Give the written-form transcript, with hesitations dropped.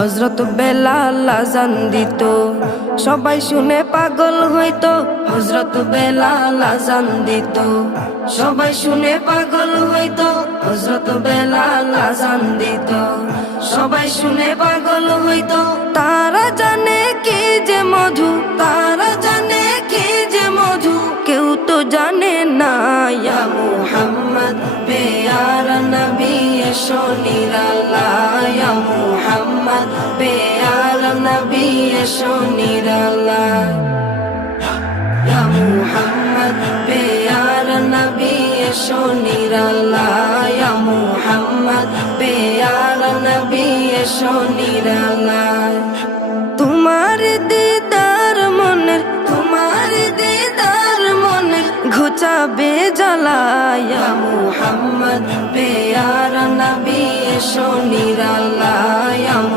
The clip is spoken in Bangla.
হযরত বেলাল আযান দিত, সবাই শুনে পাগল হইতো। হযরত বেলাল আযান দিত, সবাই শুনে পাগল হইতো। হযরত বেলাল আযান দিত, সবাই শুনে পাগল হইতো। তারা জানে কি যে মধু, তারা জানে কি যে মধু, কেউ তো জানে না। ইয়া মুহাম্মদ পেয়ারা নবী এসো নিরালায়, ইয়া মুহাম্মদ পেয়ারা নবী এসো নিরালায়, ইয়া মুহাম্মদ পেয়ারা নবী এসো নিরালায়, ইয়া মুহাম্মদ পেয়ারা নবী এসো নিরালায়। তোমার দিদার মনের, তোমার দিদার মনের ঘুচাবে জ্বালায়, ইয়া মুহাম্মদ পেয়ারা নবী এসো নিরালায়।